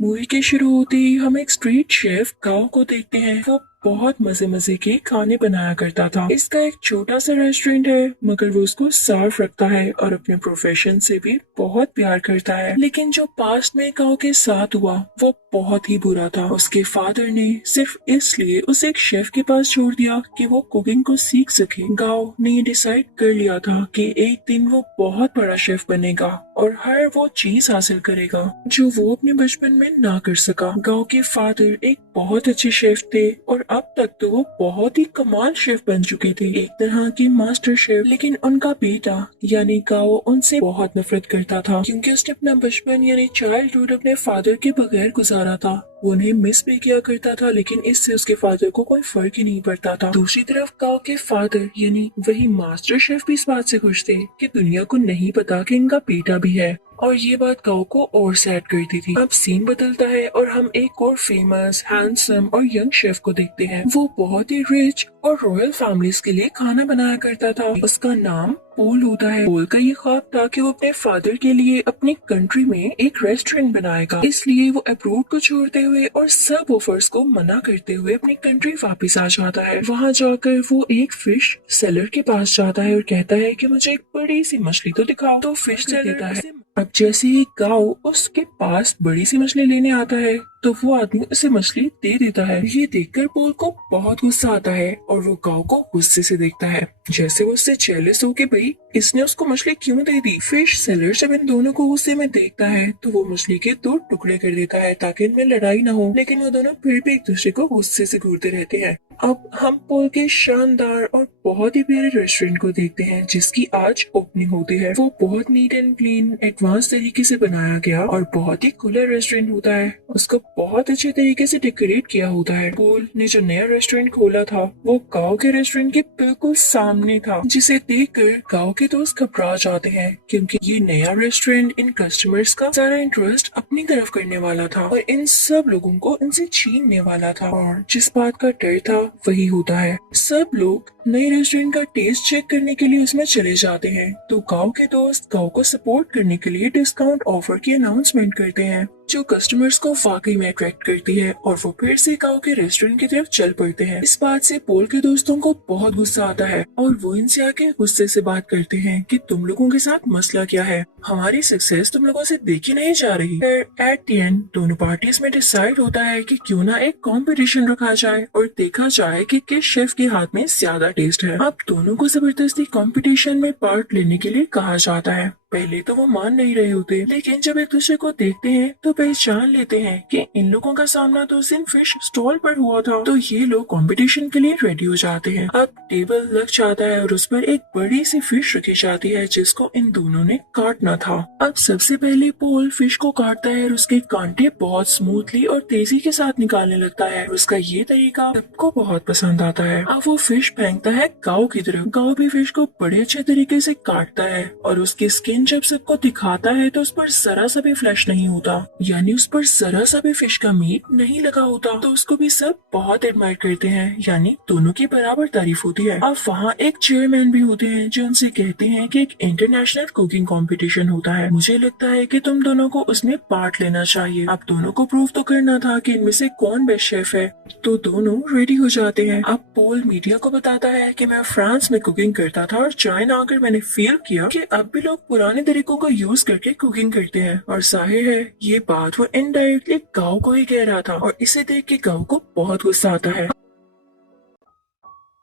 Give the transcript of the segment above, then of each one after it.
Movie के शुरू होते ही हम एक स्ट्रीट शेफ गांव को देखते हैं। वो बहुत मजे मजे के खाने बनाया करता था। इसका एक छोटा सा रेस्टोरेंट है, मगर वो उसको साफ रखता है और अपने प्रोफेशन से भी बहुत प्यार करता है। लेकिन जो पास्ट में गांव के साथ हुआ वो बहुत ही बुरा था। उसके फादर ने सिर्फ इसलिए उसे एक शेफ के पास छोड़ दिया कि वो कुकिंग को सीख सके। गांव ने डिसाइड कर लिया था कि एक दिन वो बहुत बड़ा शेफ बनेगा और हर वो चीज हासिल करेगा जो वो अपने बचपन में ना कर सका। गांव के फादर एक बहुत अच्छे शेफ थे और अब तक तो वो बहुत ही कमाल शेफ बन चुके थे, एक तरह के मास्टर शेफ। लेकिन उनका बेटा यानी गांव उनसे बहुत नफरत करता था, क्योंकि उसने अपना बचपन यानी चाइल्डहुड अपने फादर के बगैर गुजारा था। वो उन्हें मिस भी किया करता था, लेकिन इससे उसके फादर को कोई फर्क ही नहीं पड़ता था। दूसरी तरफ गांव के फादर यानी वही मास्टर शेफ भी इस बात से खुश थे कि दुनिया को नहीं पता कि इनका बेटा भी है, और ये बात गांव को और सैड करती थी। अब सीन बदलता है और हम एक और फेमस, हैंडसम और यंग शेफ को देखते हैं। वो बहुत ही रिच और रॉयल फैमिलीज के लिए खाना बनाया करता था। उसका नाम पोल होता है। पोल का ये ख्वाब था कि वो अपने फादर के लिए अपनी कंट्री में एक रेस्टोरेंट बनाएगा। इसलिए वो अब्रोड को छोड़ते हुए और सब ऑफर्स को मना करते हुए अपनी कंट्री वापस आ जाता है। वहाँ जाकर वो एक फिश सेलर के पास जाता है और कहता है कि मुझे एक बड़ी सी मछली तो दिखाओ। तो फिश सेलर देता है। अब जैसे ही गांव उसके पास बड़ी सी मछली लेने आता है तो वो आदमी उसे मछली दे देता है। ये देखकर पोल को बहुत गुस्सा आता है और वो गांव को गुस्से से देखता है, जैसे वो उससे जेलस हो कि भाई इसने उसको मछली क्यों दे दी। फिश सेलर जब इन दोनों को गुस्से में देखता है तो वो मछली के 2 टुकड़े कर देता है ताकि इनमें लड़ाई ना हो। लेकिन वो दोनों फिर भी एक दूसरे को गुस्से से घूरते रहते हैं। अब हम पोल के शानदार और बहुत ही प्यारे रेस्टोरेंट को देखते हैं जिसकी आज ओपनिंग होती है। वो बहुत नीट एंड क्लीन एडवांस तरीके से बनाया गया और बहुत ही खुला रेस्टोरेंट होता है। उसको बहुत अच्छे तरीके से डेकोरेट किया होता है। पोल ने जो नया रेस्टोरेंट खोला था वो गांव के रेस्टोरेंट के बिल्कुल सामने था, जिसे देखकर गांव के दोस्त घबरा जाते हैं, क्योंकि ये नया रेस्टोरेंट इन कस्टमर्स का सारा इंटरेस्ट अपनी तरफ करने वाला था और इन सब लोगों को इनसे छीनने वाला था। और जिस बात का डर था वही होता है। सब लोग नए रेस्टोरेंट का टेस्ट चेक करने के लिए उसमें चले जाते हैं। तो गांव के दोस्त गांव को सपोर्ट करने के लिए डिस्काउंट ऑफर की अनाउंसमेंट करते हैं, जो कस्टमर्स को वाकई में अट्रैक्ट करती है और वो फिर से गांव के रेस्टोरेंट की तरफ चल पड़ते हैं। इस बात से पोल के दोस्तों को बहुत गुस्सा आता है और वो इनसे आके गुस्से से बात करते हैं कि तुम लोगों के साथ मसला क्या है, हमारी सक्सेस तुम लोगों से देखी नहीं जा रही। फिर एट द एंड दोनों पार्टीज में डिसाइड होता है कि क्यों ना एक कंपटीशन रखा जाए और देखा जाए कि किस शेफ के हाथ में ज्यादा टेस्ट है। अब दोनों को जबरदस्ती कंपटीशन में पार्ट लेने के लिए कहा जाता है। पहले तो वो मान नहीं रहे होते, लेकिन जब एक दूसरे को देखते हैं तो पहचान लेते हैं कि इन लोगों का सामना तो उस दिन फिश स्टॉल पर हुआ था। तो ये लोग कंपटीशन के लिए रेडी हो जाते हैं। अब टेबल लग जाता है और उस पर एक बड़ी सी फिश रखी जाती है जिसको इन दोनों ने काटना था। अब सबसे पहले पोल फिश को काटता है और उसके कांटे बहुत स्मूथली और तेजी के साथ निकालने लगता है। उसका ये तरीका सबको बहुत पसंद आता है। अब वो फिश फेंकता है गांव की तरफ। गांव भी फिश को बड़े अच्छे तरीके से काटता है और उसकी स्किन जब सबको दिखाता है तो उस पर जरा सा भी फ्लैश नहीं होता, यानी उस पर जरा सा भी फिश का मीट नहीं लगा होता। तो उसको भी सब बहुत एडमायर करते हैं, यानी दोनों की बराबर तारीफ होती है। अब वहाँ एक चेयरमैन भी होते हैं जो उनसे कहते हैं कि एक इंटरनेशनल कुकिंग कंपटीशन होता है, मुझे लगता है कि तुम दोनों को उसमें पार्ट लेना चाहिए। अब दोनों को प्रूव तो करना था कि इनमें से कौन बेस्ट शेफ है। तो दोनों रेडी हो जाते हैं। अब पोल मीडिया को बताता है कि मैं फ्रांस में कुकिंग करता था और चाइना आकर मैंने फील किया कि अब भी लोग पुराने तरीकों को यूज करके कुकिंग करते हैं। और जाहिर है ये बात वो इनडायरेक्टली गांव को ही कह रहा था और इसे देख के गांव को बहुत गुस्सा आता है।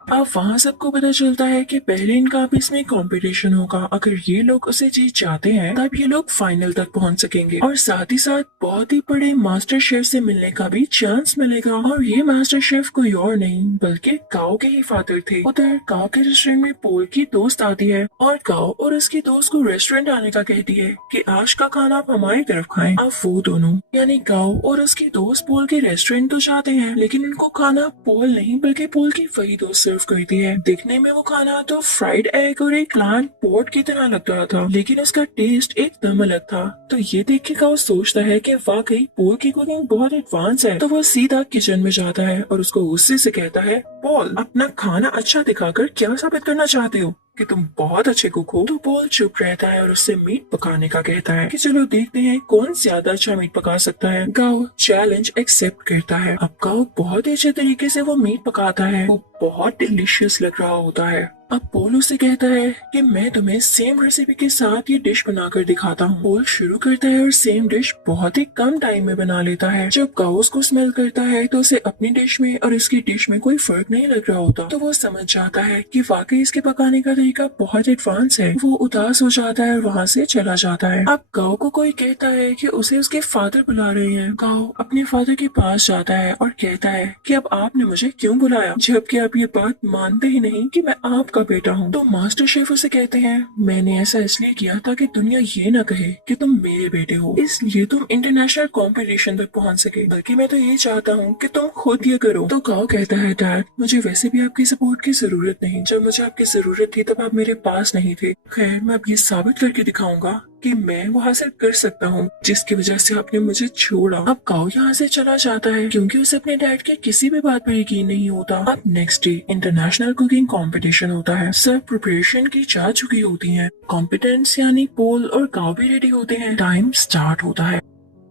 अब वहाँ सबको पता चलता है कि पहले इनका अब इसमें कंपटीशन होगा। अगर ये लोग उसे जीत जाते हैं तब ये लोग फाइनल तक पहुँच सकेंगे और साथ ही साथ बहुत ही बड़े मास्टर शेफ से मिलने का भी चांस मिलेगा। और ये मास्टर शेफ कोई और नहीं बल्कि गांव के ही फादर थे। उधर गांव के रेस्टोरेंट में पोल की दोस्त आती है और गांव और उसकी दोस्त को रेस्टोरेंट आने का कहती है कि आज का खाना आप हमारी तरफ खाएं। अब वो दोनों यानी गांव और उसकी दोस्त पोल के रेस्टोरेंट तो जाते हैं, लेकिन उनको खाना पोल नहीं बल्कि पोल की वही दोस्त करती है। दिखने में वो खाना तो फ्राइड एग और एक प्लांट पोट की तरह लग रहा था, लेकिन उसका टेस्ट एकदम अलग था। तो ये देख के वो सोचता है कि वाकई पोल की कुकिंग बहुत एडवांस है। तो वो सीधा किचन में जाता है और उसको गुस्से से कहता है, पोल अपना खाना अच्छा दिखाकर क्या साबित करना चाहते हो? कि तुम बहुत अच्छे कुक हो, तो पॉल चुप रहता है और उससे मीट पकाने का कहता है कि चलो देखते हैं कौन ज्यादा अच्छा मीट पका सकता है। गाओ चैलेंज एक्सेप्ट करता है। अब गाओ बहुत ही अच्छे तरीके से वो मीट पकाता है, वो बहुत डिलीशियस लग रहा होता है। अब पोल उससे कहता है कि मैं तुम्हें सेम रेसिपी के साथ ये डिश बनाकर दिखाता हूँ। पोल शुरू करता है और सेम डिश बहुत ही कम टाइम में बना लेता है। जब गाओ उसको स्मेल करता है तो उसे अपनी डिश में और इसकी डिश में कोई फर्क नहीं लग रहा होता, तो वो समझ जाता है कि वाकई इसके पकाने का तरीका बहुत एडवांस है। वो उदास हो जाता है और वहाँ से चला जाता है। अब गाओ को कोई कहता है कि उसे उसके फादर बुला रहे हैं। गाओ अपने फादर के पास जाता है और कहता है कि अब आपने मुझे क्यों बुलाया, जबकि आप ये बात मानते ही नहीं कि मैं आपका बेटा हूँ। तो मास्टर शेफ उसे कहते हैं मैंने ऐसा इसलिए किया ताकि दुनिया ये ना कहे कि तुम मेरे बेटे हो, इसलिए तुम इंटरनेशनल कंपटीशन तक पहुँच सके, बल्कि मैं तो ये चाहता हूँ कि तुम खुद ये करो। तो गाओ कहता है डैड मुझे वैसे भी आपकी सपोर्ट की जरूरत नहीं, जब मुझे आपकी जरूरत थी तब आप मेरे पास नहीं थे। खैर मैं अब ये साबित करके दिखाऊंगा कि मैं वो हासिल कर सकता हूँ जिसकी वजह से आपने मुझे छोड़ा। अब गाओ यहाँ से चला जाता है क्योंकि उसे अपने डैड के किसी भी बात पर यकीन नहीं होता। अब next day international cooking competition होता है। सब प्रिपरेशन की जा चुकी होती हैं। कॉम्पिटेंट्स यानी पोल और गाओ भी रेडी होते हैं। टाइम स्टार्ट होता है।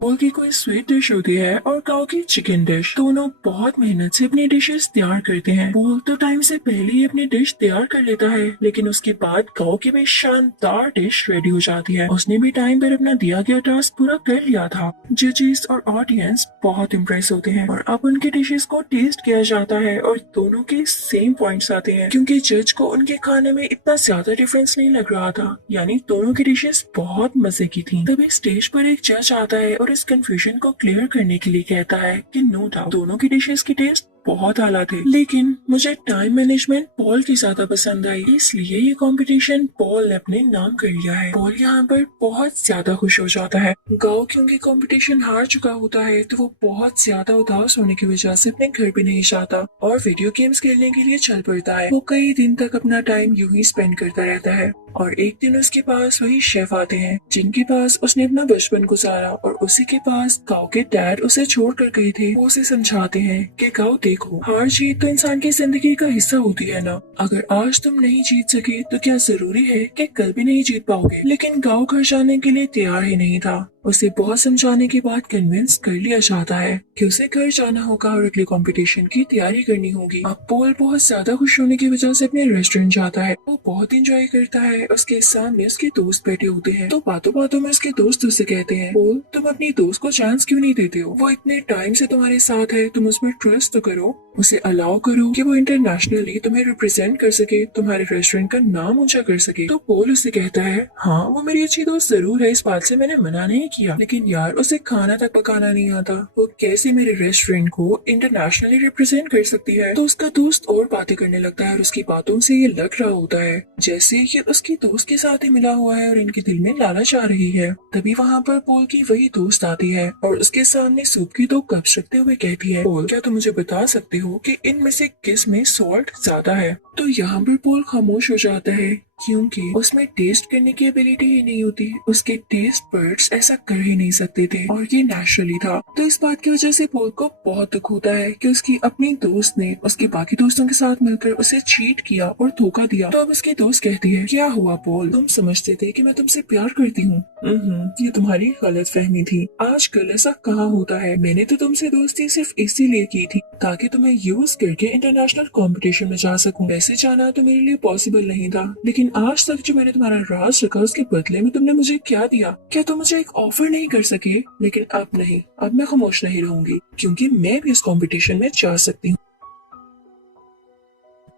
पोल की कोई स्वीट डिश होती है और गाओ की चिकन डिश। दोनों बहुत मेहनत से अपनी डिशेस तैयार करते हैं। पोल तो टाइम से पहले ही अपनी डिश तैयार कर लेता है, लेकिन उसके बाद गाओ की भी शानदार डिश रेडी हो जाती है। उसने भी टाइम पर अपना दिया गया टास्क पूरा कर लिया था। जजेस और ऑडियंस बहुत इम्प्रेस होते हैं और अब उनके डिशेस को टेस्ट किया जाता है और दोनों के सेम पॉइंट्स आते हैं क्योंकि जज को उनके खाने में इतना ज्यादा डिफरेंस नहीं लग रहा था, यानी दोनों की डिशेस बहुत मजे की थी। तभी स्टेज पर एक जज आता है और इस कंफ्यूजन को क्लियर करने के लिए कहता है कि नो डाउट दोनों की डिशेस की टेस्ट बहुत आला थे, लेकिन मुझे टाइम मैनेजमेंट पॉल की ज्यादा पसंद आई, इसलिए ये कंपटीशन पॉल ने अपने नाम कर लिया है। पॉल यहाँ पर बहुत ज्यादा खुश हो जाता है। गाओ क्योंकि कंपटीशन हार चुका होता है तो वो बहुत ज्यादा उदास होने की वजह से अपने घर भी नहीं जाता और वीडियो गेम्स खेलने के लिए चल पड़ता है। वो कई दिन तक अपना टाइम यूं ही स्पेंड करता रहता है और एक दिन उसके पास वही शेफ आते हैं जिनके पास उसने अपना बचपन गुजारा और उसी के पास गाओ के डैड उसे छोड़ कर गए थे। वो उसे समझाते हैं कि गाओ देखो, हार जीत तो इंसान की जिंदगी का हिस्सा होती है ना। अगर आज तुम नहीं जीत सके तो क्या जरूरी है कि कल भी नहीं जीत पाओगे। लेकिन गाओ घर जाने के लिए तैयार ही नहीं था। उसे बहुत समझाने के बाद कन्विंस कर लिया जाता है कि उसे घर जाना होगा और अगले कंपटीशन की तैयारी करनी होगी। अब पोल बहुत ज्यादा खुश होने की वजह से अपने रेस्टोरेंट जाता है। वो बहुत एंजॉय करता है। उसके सामने उसके दोस्त बैठे होते हैं तो बातों बातों में उसके दोस्त उससे कहते हैं पोल तुम अपनी दोस्त को चांस क्यों नहीं देते हो, वो इतने टाइम से तुम्हारे साथ है, तुम उसमें ट्रस्ट तो करो, उसे अलाउ करो कि वो इंटरनेशनली तुम्हें रिप्रेजेंट कर सके, तुम्हारे रेस्टोरेंट का नाम ऊंचा कर सके। तो पोल उससे कहता है हाँ वो मेरी अच्छी दोस्त जरूर है, इस बात से मैंने मना नहीं किया, लेकिन यार उसे खाना तक पकाना नहीं आता, वो कैसे मेरे रेस्टोरेंट को इंटरनेशनली रिप्रेजेंट कर सकती है। तो उसका दोस्त और बातें करने लगता है और उसकी बातों से ये लग रहा होता है जैसे ये उसकी दोस्त के साथ ही मिला हुआ है और इनके दिल में लालच आ रही है। तभी वहाँ पर पोल की वही दोस्त आती है और उसके सामने सूप की 2 कप्स रखते हुए कहती है पोल क्या तुम मुझे बता सकते हो कि इनमें से किस में सॉल्ट ज्यादा है। तो यहाँ पर पोल खामोश हो जाता है क्योंकि उसमें टेस्ट करने की एबिलिटी ही नहीं होती, उसके टेस्ट बर्ड्स ऐसा कर ही नहीं सकते थे और ये नेचुरली था। तो इस बात की वजह से पोल को बहुत दुख होता है कि उसकी अपनी दोस्त ने उसके बाकी दोस्तों के साथ मिलकर उसे चीट किया और धोखा दिया। तो अब उसकी दोस्त कहती है क्या हुआ पोल, तुम समझते थे कि मैं तुमसे प्यार करती हूँ। ये तुम्हारी गलत फहमी थी, आजकल ऐसा कहाँ होता है। मैंने तो तुमसे दोस्ती सिर्फ इसीलिए की थी ताकि तुम्हें यूज करके इंटरनेशनल कंपटीशन में जा सकूं। वैसे जाना तो मेरे लिए पॉसिबल नहीं था, लेकिन आज तक जो मैंने तुम्हारा राज रखा उसके बदले में तुमने मुझे क्या दिया। क्या तुम मुझे एक ऑफर नहीं कर सके। लेकिन अब नहीं, अब मैं खामोश नहीं रहूंगी क्योंकि मैं भी इस कंपटीशन में जा सकती हूँ।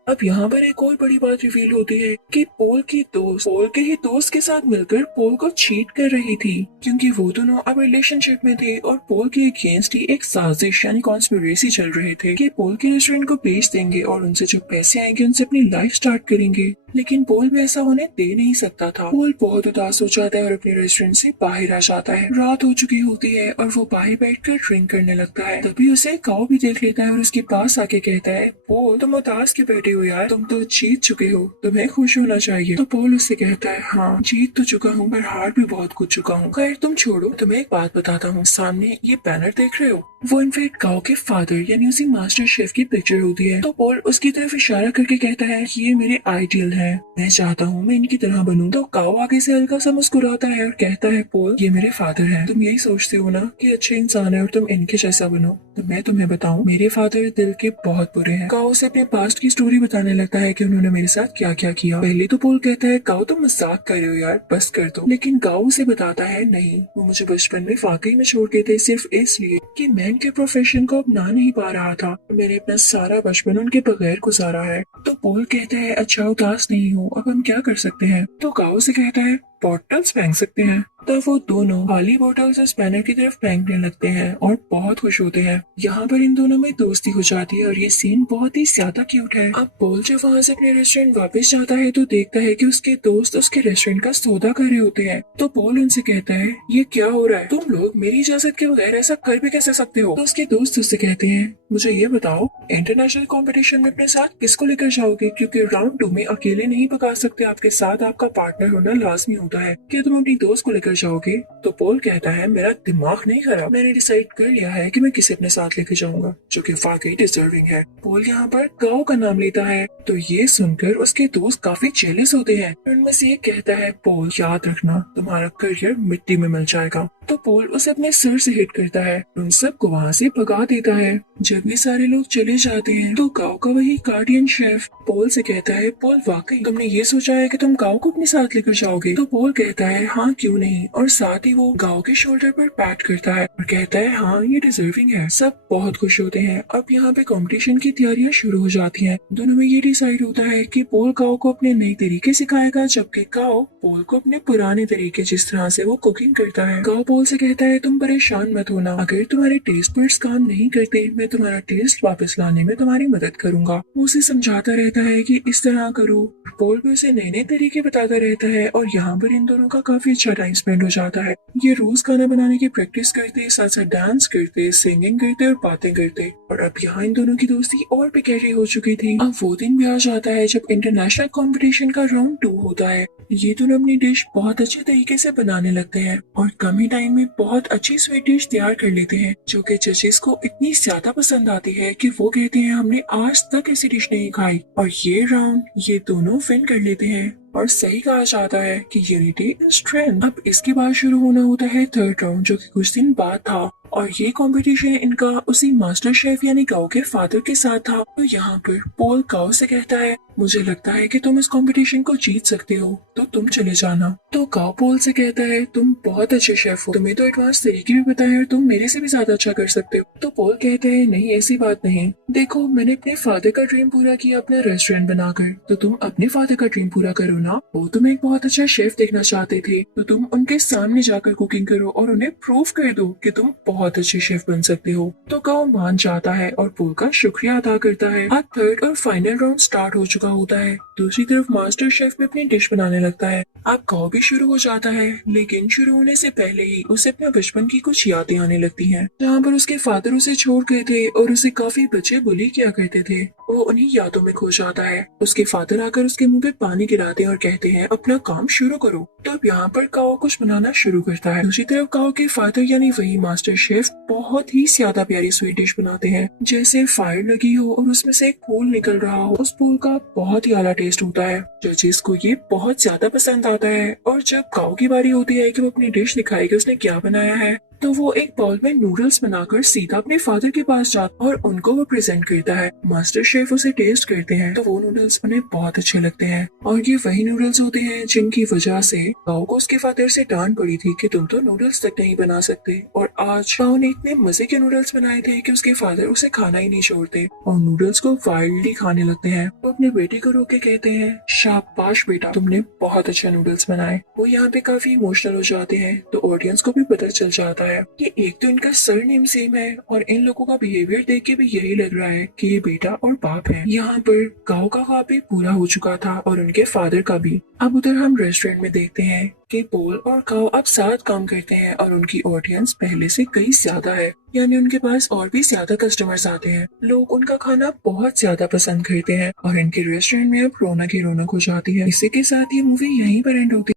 अब यहाँ पर एक और बड़ी बात रिवील होती है कि पोल की दोस्त पोल के ही दोस्त के साथ मिलकर पोल को चीट कर रही थी क्योंकि वो दोनों अब रिलेशनशिप में थे और पोल के अगेंस्ट ही एक साजिश यानी कॉन्स्पिरेसी चल रहे थे कि पोल के रेस्टोरेंट को बेच देंगे और उनसे जो पैसे आएंगे उनसे अपनी लाइफ स्टार्ट करेंगे। लेकिन पोल भी ऐसा होने दे नहीं सकता था। पोल बहुत उदास हो जाता है और अपने रेस्टोरेंट से बाहर आ जाता है। रात हो चुकी होती है और वो बाहर बैठकर ड्रिंक करने लगता है। तभी उसे गाओ भी देख लेता है और उसके पास आके कहता है पोल तुम उदास क्यों बैठे हो यार, तुम तो जीत चुके हो, तुम्हें खुश होना चाहिए। तो पॉल उससे कहता है हाँ जीत तो चुका हूँ पर हार भी बहुत कुछ चुका हूँ। खैर तुम छोड़ो, तुम्हें एक बात बताता हूँ। सामने ये बैनर देख रहे हो, वो इनफैक्ट काओ के फादर यानी उसी मास्टर शेफ की पिक्चर होती है। तो पॉल उसकी तरफ इशारा करके कहता है कि ये मेरे आइडियल है, मैं चाहता हूँ मैं इनकी तरह बनूं। तो काओ आगे से हल्का सा मुस्कुराता है और कहता है पॉल ये मेरे फादर हैं, तुम यही सोचते हो ना कि अच्छे इंसान है और तुम इनके जैसा बनो। तो मैं तुम्हें बताऊं, मेरे फादर दिल के बहुत बुरे हैं। काओ से अपने पास्ट की स्टोरी बताने लगता है कि उन्होंने मेरे साथ क्या क्या किया। पहले तो पॉल कहता है काओ तुम मजाक कर रहे हो यार, बस कर दो। लेकिन काओ उसे बताता है नहीं, वो मुझे बचपन में वाकई में छोड़ गए थे सिर्फ इसलिए कि मैं उनके प्रोफेशन को अपना नहीं पा रहा था। मैंने अपना सारा बचपन उनके बगैर गुजारा है। तो पॉल कहता है अच्छा उदास नहीं हो, अब हम क्या कर सकते हैं। तो काओ से कहता है बॉटल्स फेंक सकते हैं। तो वो दोनों खाली बॉटल्स उस बैनर की तरफ फेंकने लगते हैं और बहुत खुश होते हैं। यहाँ पर इन दोनों में दोस्ती हो जाती है और ये सीन बहुत ही ज्यादा क्यूट है। अब पॉल जब वहाँ से अपने रेस्टोरेंट वापस जाता है तो देखता है कि उसके दोस्त उसके रेस्टोरेंट का सौदा कर रहे होते हैं। तो पॉल उनसे कहता है ये क्या हो रहा है, तुम लोग मेरी इजाजत के बगैर ऐसा कर भी कैसे सकते हो। तो उसके दोस्त उससे कहते हैं मुझे ये बताओ इंटरनेशनल कंपटीशन में अपने साथ किसको लेकर जाओगे, क्योंकि राउंड 2 में अकेले नहीं पका सकते, आपके साथ आपका पार्टनर होना लाजमी होता है। क्या तुम अपनी दोस्त को लेकर जाओगे। तो पॉल कहता है मेरा दिमाग नहीं खराब, मैंने डिसाइड कर लिया है कि मैं किसे अपने साथ लेकर जाऊंगा जो कि वाकई डिजर्विंग है। पॉल यहाँ पर काओ का नाम लेता है। तो ये सुनकर उसके दोस्त काफी जेलस होते हैं। उनमें से एक कहता है पॉल याद रखना तुम्हारा करियर मिट्टी में मिल जाएगा। तो पॉल उसे अपने सर से हिट करता है, उन सबको वहाँ से भगा देता है। जब ये सारे लोग चले जाते हैं तो काओ का वही गार्डियन शेफ पॉल से कहता है पॉल वाकई तुमने ये सोचा है कि तुम काओ को अपने साथ लेकर जाओगे। तो पॉल कहता है हाँ क्यों नहीं, और साथ ही वो गाओ के शोल्डर पर पैट करता है और कहता है हाँ ये डिजर्विंग है। सब बहुत खुश होते हैं। अब यहाँ पे कंपटीशन की तैयारियां शुरू हो जाती हैं। दोनों में ये डिसाइड होता है कि पॉल काओ को अपने नए तरीके सिखाएगा जबकि काओ पॉल को अपने पुराने तरीके जिस तरह से वो कुकिंग करता है। काओ पॉल से कहता है तुम परेशान मत होना, अगर तुम्हारे टेस्ट बड्स काम नहीं करते मैं तुम्हारा टेस्ट वापस लाने में तुम्हारी मदद करूंगा। वो उसे समझाता रहता है कि इस तरह करो। पॉल भी उसे नए नए तरीके बताता रहता है और यहाँ पर इन दोनों का काफी अच्छा टाइम स्पेंड हो जाता है। ये रोज खाना बनाने की प्रैक्टिस करते, साथ साथ डांस करते, सिंगिंग करते और बातें करते। और अब यहाँ इन दोनों की दोस्ती और भी गहरी हो चुकी थी। अब वो दिन भी आ जाता है जब इंटरनेशनल कंपटीशन का राउंड 2 होता है। ये दोनों अपनी डिश बहुत अच्छे तरीके से बनाने लगते हैं और कम ही टाइम में बहुत अच्छी स्वीट डिश तैयार कर लेते हैं जो कि जजेस को इतनी ज्यादा पसंद आती है कि वो कहते हैं हमने आज तक ऐसी डिश नहीं खाई। और ये राउंड ये दोनों विन कर लेते हैं और सही कहा जाता है कि यूनिटी इन स्ट्रेंथ। अब इसके बाद शुरू होना होता है थर्ड राउंड जो कि कुछ दिन बाद था और ये कंपटीशन इनका उसी मास्टर शेफ यानी काओ के फादर के साथ था। तो यहाँ पर पॉल काओ से कहता है मुझे लगता है कि तुम इस कंपटीशन को जीत सकते हो तो तुम चले जाना। तो काओ पॉल से कहता है तुम बहुत अच्छे शेफ हो, तुम्हें तो एडवांस तरीके भी पता है और तुम मेरे से भी ज्यादा अच्छा कर सकते हो। तो पॉल कहता है नहीं ऐसी बात नहीं, देखो मैंने अपने फादर का ड्रीम पूरा किया अपना रेस्टोरेंट बनाकर, तो तुम अपने फादर का ड्रीम पूरा करो ना। वो तुम एक बहुत अच्छा शेफ देखना चाहते थे तो तुम उनके सामने जाकर कुकिंग करो और उन्हें प्रूव कर दो कि तुम बहुत अच्छे शेफ बन सकते हो। तो काओ मान जाता है और पॉल का शुक्रिया अदा करता है। अब थर्ड और फाइनल राउंड स्टार्ट हो चुका होता है। दूसरी तरफ मास्टर शेफ भी अपनी डिश बनाने लगता है। अब काओ भी शुरू हो जाता है, लेकिन शुरू होने से पहले ही उसे अपने बचपन की कुछ यादें आने लगती हैं जहाँ पर उसके फादर उसे छोड़ गए थे और उसे काफी बच्चे बुली किया करते थे। वो उन्हीं यादों में खो जाता है। उसके फादर आकर उसके मुंह पे पानी गिराते हैं और कहते हैं अपना काम शुरू करो। तो अब यहाँ पर काओ कुछ बनाना शुरू करता है। दूसरी तरफ काओ के फादर यानी वही मास्टर शेफ बहुत ही ज्यादा प्यारी स्वीट डिश बनाते हैं, जैसे फायर लगी हो और उसमें से एक फूल निकल रहा हो। उस फूल का बहुत ही आला टेस्ट होता है, जजेस को ये बहुत ज्यादा पसंद आता है। और जब काओ की बारी होती है कि वो अपनी डिश दिखाएगी उसने क्या बनाया है, तो वो एक बाउल में नूडल्स बनाकर सीधा अपने फादर के पास जाता और उनको वो प्रेजेंट करता है। मास्टर शेफ उसे टेस्ट करते हैं तो वो नूडल्स उन्हें बहुत अच्छे लगते हैं और ये वही नूडल्स होते हैं जिनकी वजह से काओ को उसके फादर से डांट पड़ी थी कि तुम तो नूडल्स तक नहीं बना सकते। और आज काओ ने इतने मजे के नूडल्स बनाए थे कि उसके फादर उसे खाना ही नहीं छोड़ते और नूडल्स को वाइल्डली खाने लगते हैं। वो अपने बेटे को रोक के कहते हैं शाबाश बेटा, तुमने बहुत अच्छा नूडल्स बनाए। वो यहाँ पे काफी इमोशनल हो जाते हैं तो ऑडियंस को भी पता चल जाता है कि एक तो इनका सरनेम सेम है और इन लोगों का बिहेवियर देख के भी यही लग रहा है कि ये बेटा और बाप है। यहाँ पर काओ का ख्वाब भी पूरा हो चुका था और उनके फादर का भी। अब उधर हम रेस्टोरेंट में देखते हैं कि पॉल और काओ अब साथ काम करते हैं और उनकी ऑडियंस पहले से कई ज्यादा है। यानी उनके पास और भी ज्यादा कस्टमर्स आते हैं। लोग उनका खाना बहुत ज्यादा पसंद करते हैं और इनके रेस्टोरेंट में अब रौनक ही रौनक हो जाती है। इसी के साथ ये मूवी यहीं पर एंड होती है।